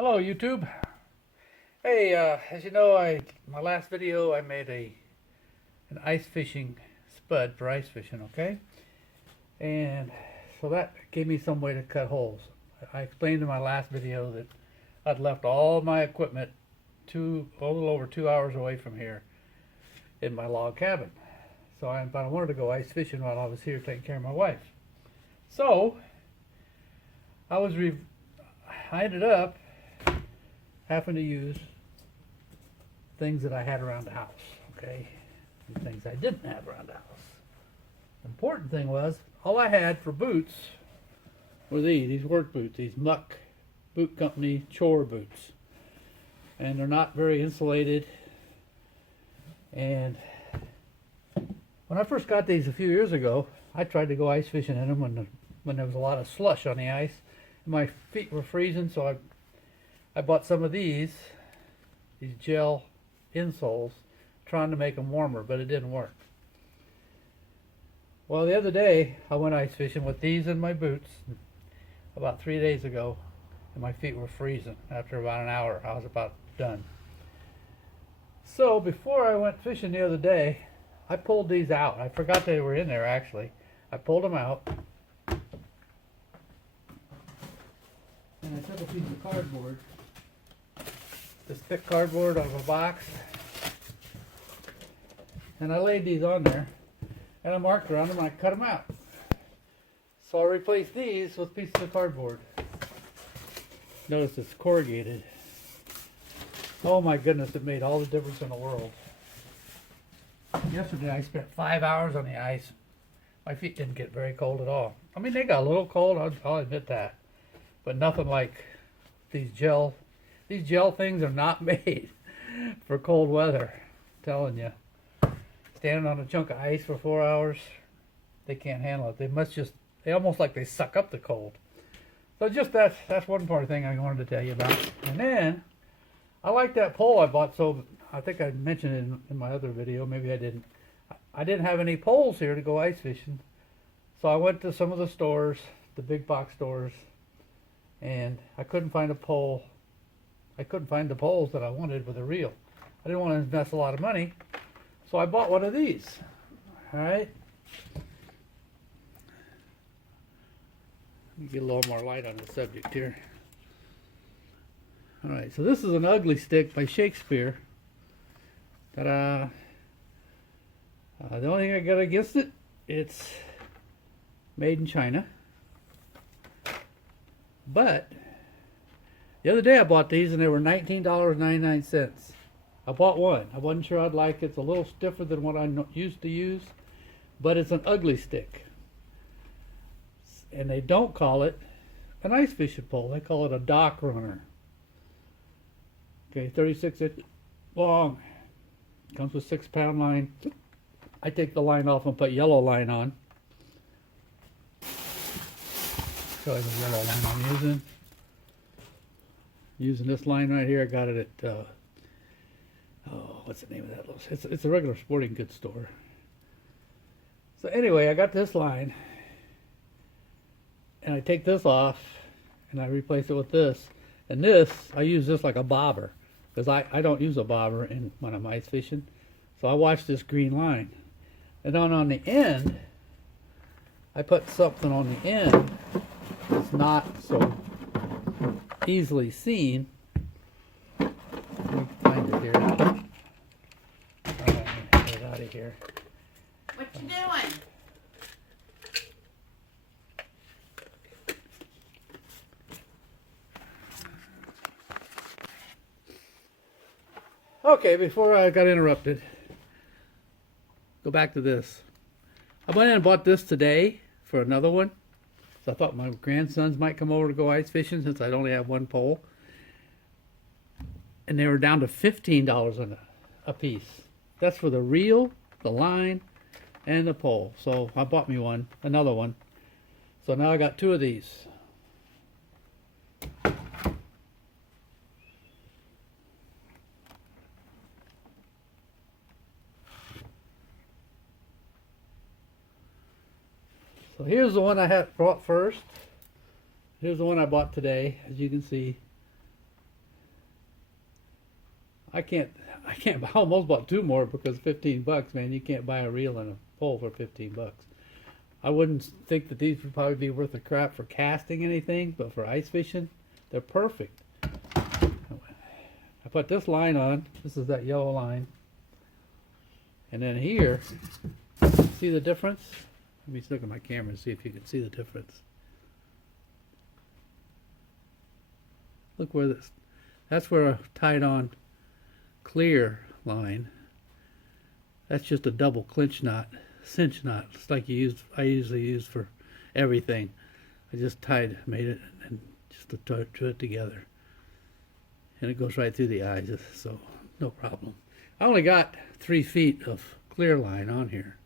Hello YouTube. Hey, as you know, my last video I made an ice fishing spud for ice fishing, okay? And so that gave me some way to cut holes. I explained in my last video that I'd left all my equipment a little over 2 hours away from here in my log cabin. But I wanted to go ice fishing while I was here taking care of my wife. So I ended up having to use things that I had around the house, okay, and things I didn't have around the house. The important thing was, all I had for boots were these work boots, these Muck Boot Company chore boots. And they're not very insulated. And when I first got these a few years ago, I tried to go ice fishing in them when there was a lot of slush on the ice. And my feet were freezing, so I bought some of these gel insoles, trying to make them warmer, but it didn't work. Well, the other day I went ice fishing with these in my boots about 3 days ago, and my feet were freezing. After about an hour, I was about done. So before I went fishing the other day, I pulled these out. I forgot they were in there actually. I pulled them out, and I took a piece of cardboard, this thick cardboard out of a box, and I laid these on there, and I marked around them and I cut them out. So I replaced these with pieces of cardboard. Notice it's corrugated. Oh my goodness, it made all the difference in the world. Yesterday I spent 5 hours on the ice. My feet didn't get very cold at all. I mean, they got a little cold, I'll admit that, but nothing like these gel things are not made for cold weather. I'm telling you. Standing on a chunk of ice for 4 hours, they can't handle it. They almost like they suck up the cold. So just that's one part of the thing I wanted to tell you about. And then, I like that pole I bought, so I think I mentioned it in my other video, maybe I didn't. I didn't have any poles here to go ice fishing. So I went to some of the stores, the big box stores, and I couldn't find a pole. I couldn't find the poles that I wanted with a reel. I didn't want to invest a lot of money, so I bought one of these. All right. Let me get a little more light on the subject here. All right, so this is an ugly stick by Shakespeare. Ta-da! The only thing I got against it, it's made in China. But the other day I bought these and they were $19.99. I bought one. I wasn't sure I'd like it. It's a little stiffer than what I used to use, but it's an ugly stick. And they don't call it an ice fishing pole. They call it a dock runner. Okay, 36 inch long. Comes with 6-pound line. I take the line off and put yellow line on. Show you the yellow line I'm using. Using this line right here. I got it at what's the name of that? It's a regular sporting goods store. So anyway, I got this line, and I take this off, and I replace it with this. And this, I use this like a bobber, because I don't use a bobber when I'm ice fishing. So I watch this green line. And then on the end, I put something on the end that's not so easily seen. Let me find it here. Get it out of here. What you doing? Okay, before I got interrupted, go back to this. I went in and bought this today for another one. So I thought my grandsons might come over to go ice fishing since I'd only have one pole. And they were down to $15 a piece. That's for the reel, the line, and the pole. So I bought me another one. So now I got two of these. So here's the one I had brought first. Here's the one I bought today. As you can see, I almost bought two more because 15 bucks, man, you can't buy a reel and a pole for 15 bucks. I wouldn't think that these would probably be worth a crap for casting anything, but for ice fishing, they're perfect. I put this line on. This is that yellow line. And then here, see the difference? Let me look at my camera and see if you can see the difference. Look where that's where I tied on clear line. That's just a double cinch knot. It's like I usually use for everything. I just made it and just drew it together. And it goes right through the eyes, so no problem. I only got 3 feet of clear line on here.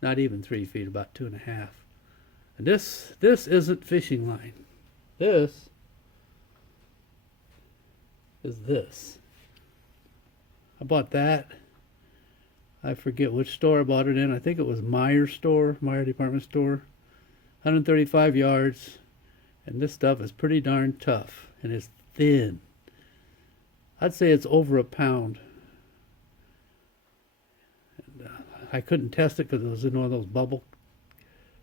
Not even 3 feet, about 2.5. And this isn't fishing line. This is this. I bought that. I forget which store I bought it in. I think it was Meier department store. 135 yards. And this stuff is pretty darn tough. And it's thin. I'd say it's over a pound. And, I couldn't test it because it was in one of those bubble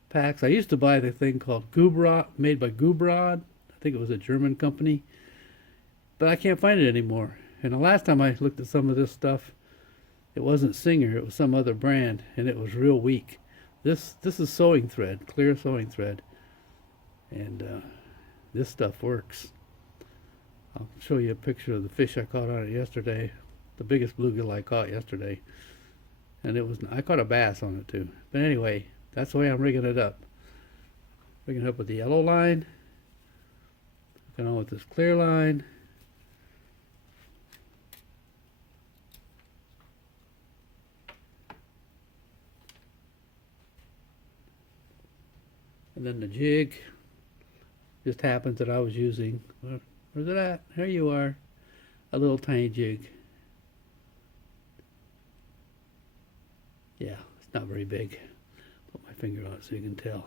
packs. I used to buy the thing called Gubrod, made by Gubrod. I think it was a German company. But I can't find it anymore. And the last time I looked at some of this stuff, it wasn't Singer, it was some other brand, and it was real weak. This is sewing thread, clear sewing thread. And this stuff works. I'll show you a picture of the fish I caught on it yesterday. The biggest bluegill I caught yesterday. And I caught a bass on it too. But anyway, that's the way I'm rigging it up. Rigging it up with the yellow line. Going on with this clear line. And then the jig just happens that I was using, where's it at? There you are, a little tiny jig. Yeah, it's not very big. Put my finger on it so you can tell.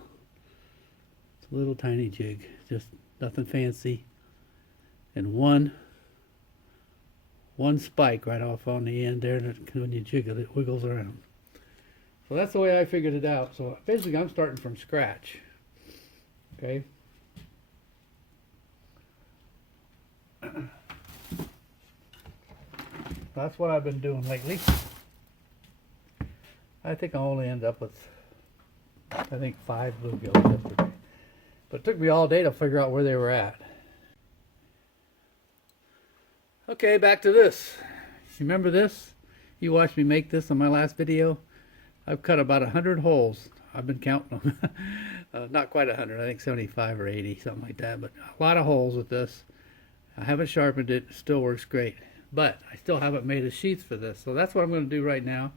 It's a little tiny jig, just nothing fancy. And one spike right off on the end there, and when you jiggle it wiggles around. So that's the way I figured it out. So basically I'm starting from scratch. Okay. That's what I've been doing lately. I think I'll only end up with, 5 bluegills yesterday. But it took me all day to figure out where they were at. Okay, back to this. You remember this? You watched me make this on my last video. I've cut about 100 holes. I've been counting them. Not quite 100, I think 75 or 80, something like that. But a lot of holes with this. I haven't sharpened it. It still works great. But I still haven't made a sheath for this. So that's what I'm going to do right now,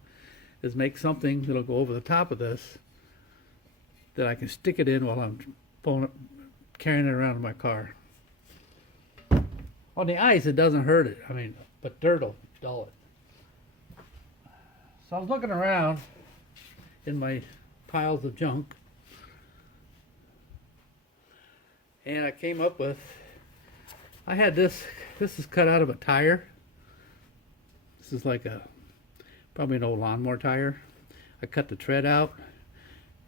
is make something that'll go over the top of this that I can stick it in while I'm carrying it around in my car. On the ice, it doesn't hurt it. But dirt will dull it. So I was looking around in my piles of junk, and I came up with, I had this is cut out of a tire. This is like probably an old lawnmower tire. I cut the tread out,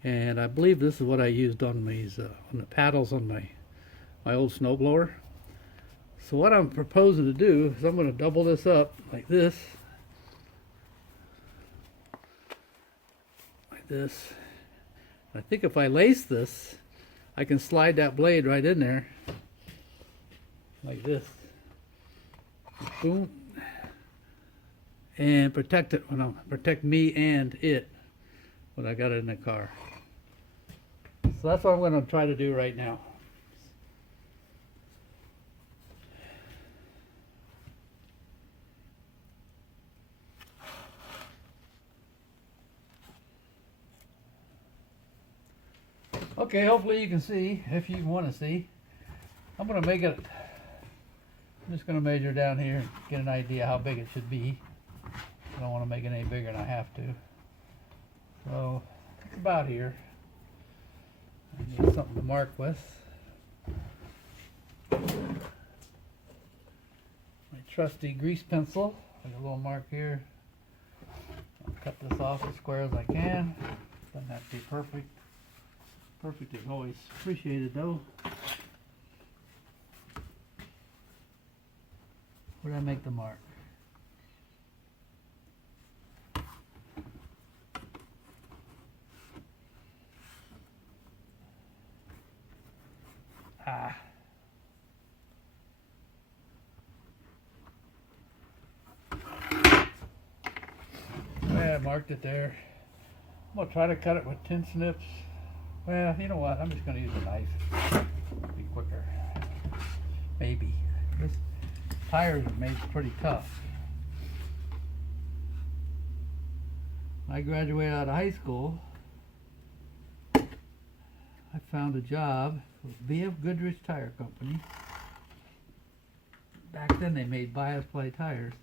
and I believe this is what I used on these on the paddles on my old snowblower. So what I'm proposing to do is I'm going to double this up like this. Like this. I think if I lace this, I can slide that blade right in there. Like this. Boom. And protect it protect me and it when I got it in the car. So that's what I'm going to try to do right now. Okay, hopefully you can see, if you want to see. I'm going to make it, I'm just going to measure down here and get an idea how big it should be. I don't want to make it any bigger than I have to. So, it's about here. I need something to mark with. My trusty grease pencil. There's a little mark here. I'll cut this off as square as I can. Doesn't have to be perfect. Perfect is always appreciated though. Where did I make the mark? Ah. Yeah, I marked it there. I'm going to try to cut it with tin snips. Well, you know what? I'm just going to use a knife. It'll be quicker. Maybe. This tires are made pretty tough. When I graduated out of high school, I found a job with B.F. Goodrich Tire Company. Back then they made bias ply tires.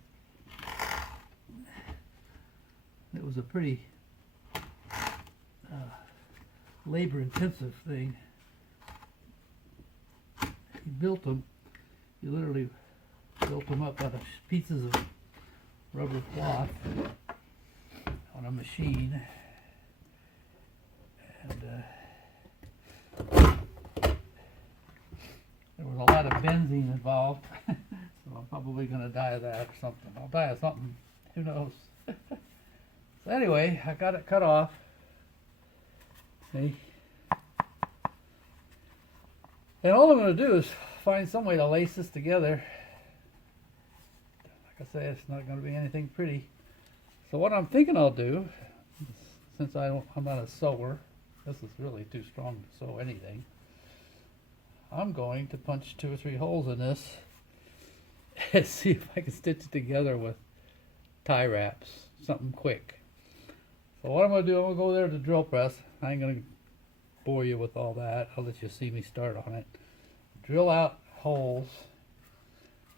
It was a pretty labor-intensive thing. You built them. You literally built them up out of pieces of rubber cloth on a machine, and there was a lot of benzene involved. So I'm probably going to die of that or something. I'll die of something. Who knows? So anyway, I got it cut off. See? And all I'm going to do is find some way to lace this together. Like I say, it's not going to be anything pretty. So what I'm thinking I'll do, since I'm not a sewer, this is really too strong to sew anything. I'm going to punch 2 or 3 holes in this and see if I can stitch it together with tie wraps, something quick. So what I'm going to do, I'm going to go there to the drill press. I ain't going to bore you with all that. I'll let you see me start on it. Drill out holes.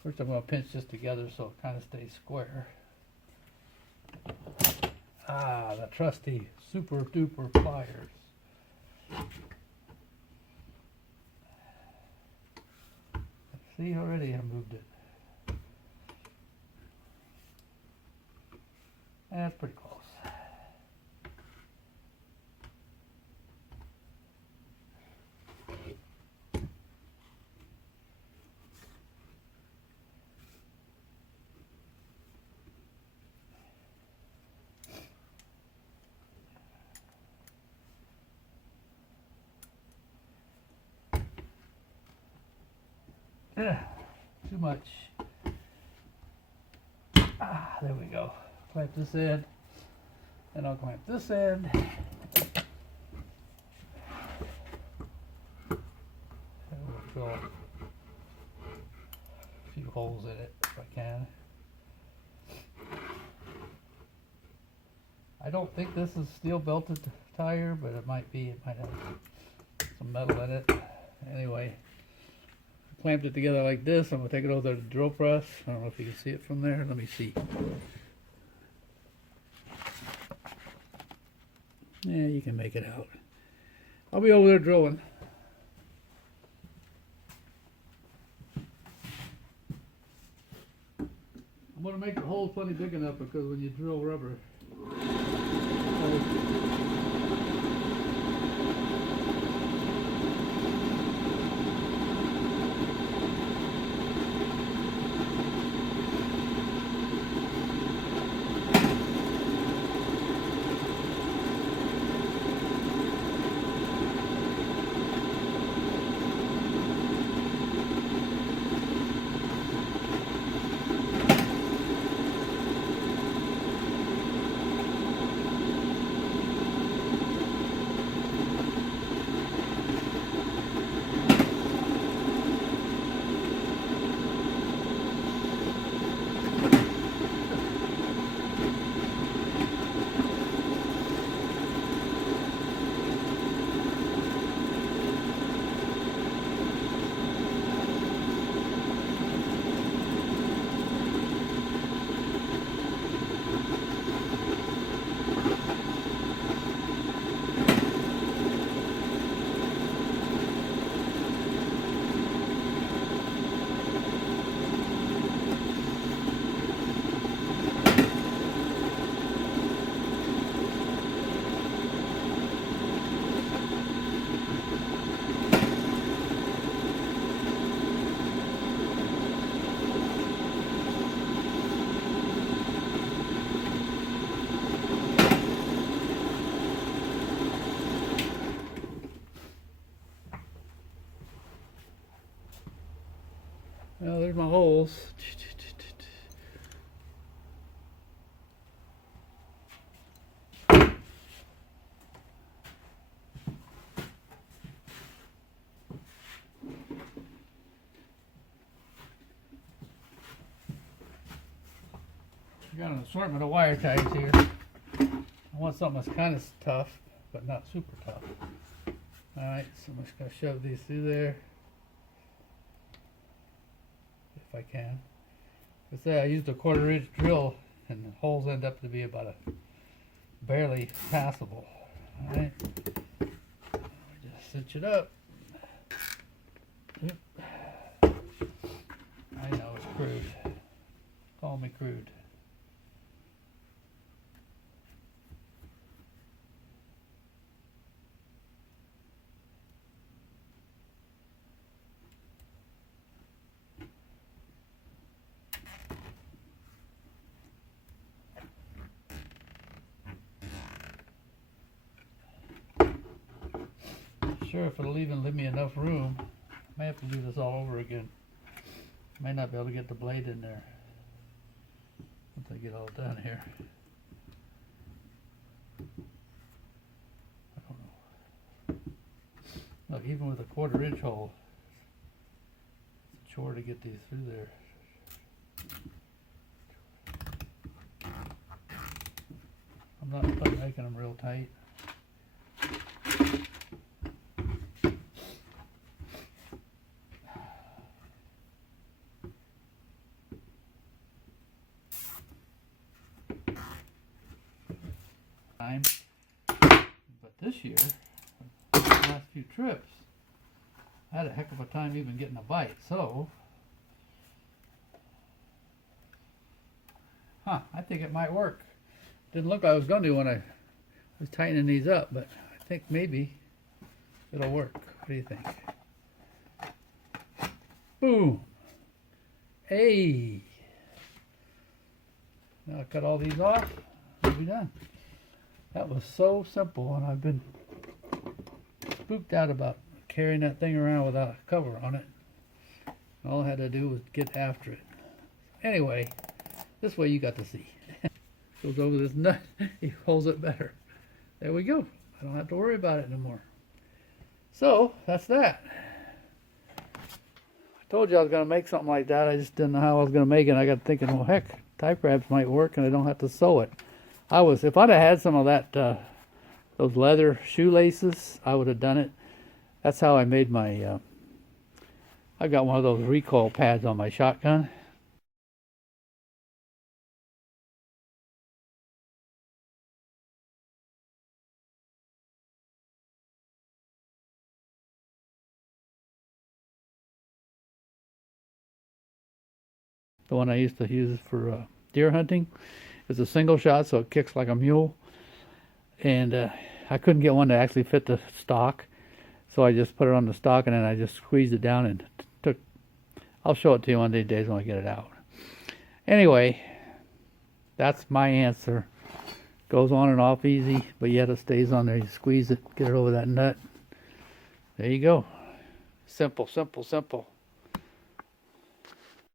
First I'm going to pinch this together so it kind of stays square. Ah, the trusty super duper pliers. See, already I moved it. That's pretty close. Too much. Ah, there we go. Clamp this end, and I'll clamp this end. And we'll drill a few holes in it if I can. I don't think this is steel belted tire, but it might be. It might have some metal in it. Anyway. Clamped it together like this. I'm going to take it over to the drill press. I don't know if you can see it from there. Let me see. Yeah, you can make it out. I'll be over there drilling. I'm going to make the hole plenty big enough because when you drill rubber, Well, there's my holes. Got an assortment of wire ties here. I want something that's kind of tough, but not super tough. Alright, so I'm just going to shove these through there. If I can. Let's say I used a 1/4 inch drill and the holes end up to be about barely passable. Alright. Just cinch it up. Yep. I know it's crude. Call me crude. Sure, if it'll even leave me enough room, I may have to do this all over again. May not be able to get the blade in there once I get all done here. I don't know. Look, even with a 1/4 inch hole, it's a chore to get these through there. I'm not quite making them real tight. But this year, the last few trips, I had a heck of a time even getting a bite. So, I think it might work. Didn't look like I was going to when I was tightening these up, but I think maybe it'll work. What do you think? Boom! Hey! Now I'll cut all these off. We'll be done. That was so simple, and I've been spooked out about carrying that thing around without a cover on it. All I had to do was get after it. Anyway, this way you got to see. Goes over this nut, he holds it better. There we go. I don't have to worry about it anymore. So, that's that. I told you I was going to make something like that. I just didn't know how I was going to make it. I got thinking, well, heck, tie wraps might work, and I don't have to sew it. If I'd have had some of that, those leather shoelaces, I would have done it. That's how I made my, I got one of those recoil pads on my shotgun. The one I used to use for deer hunting. It's a single shot, so it kicks like a mule. And I couldn't get one to actually fit the stock, so I just put it on the stock and then I just squeezed it down and took. I'll show it to you one of these days when I get it out. Anyway, that's my answer. Goes on and off easy, but yet it stays on there. You squeeze it, get it over that nut. There you go. Simple, simple, simple.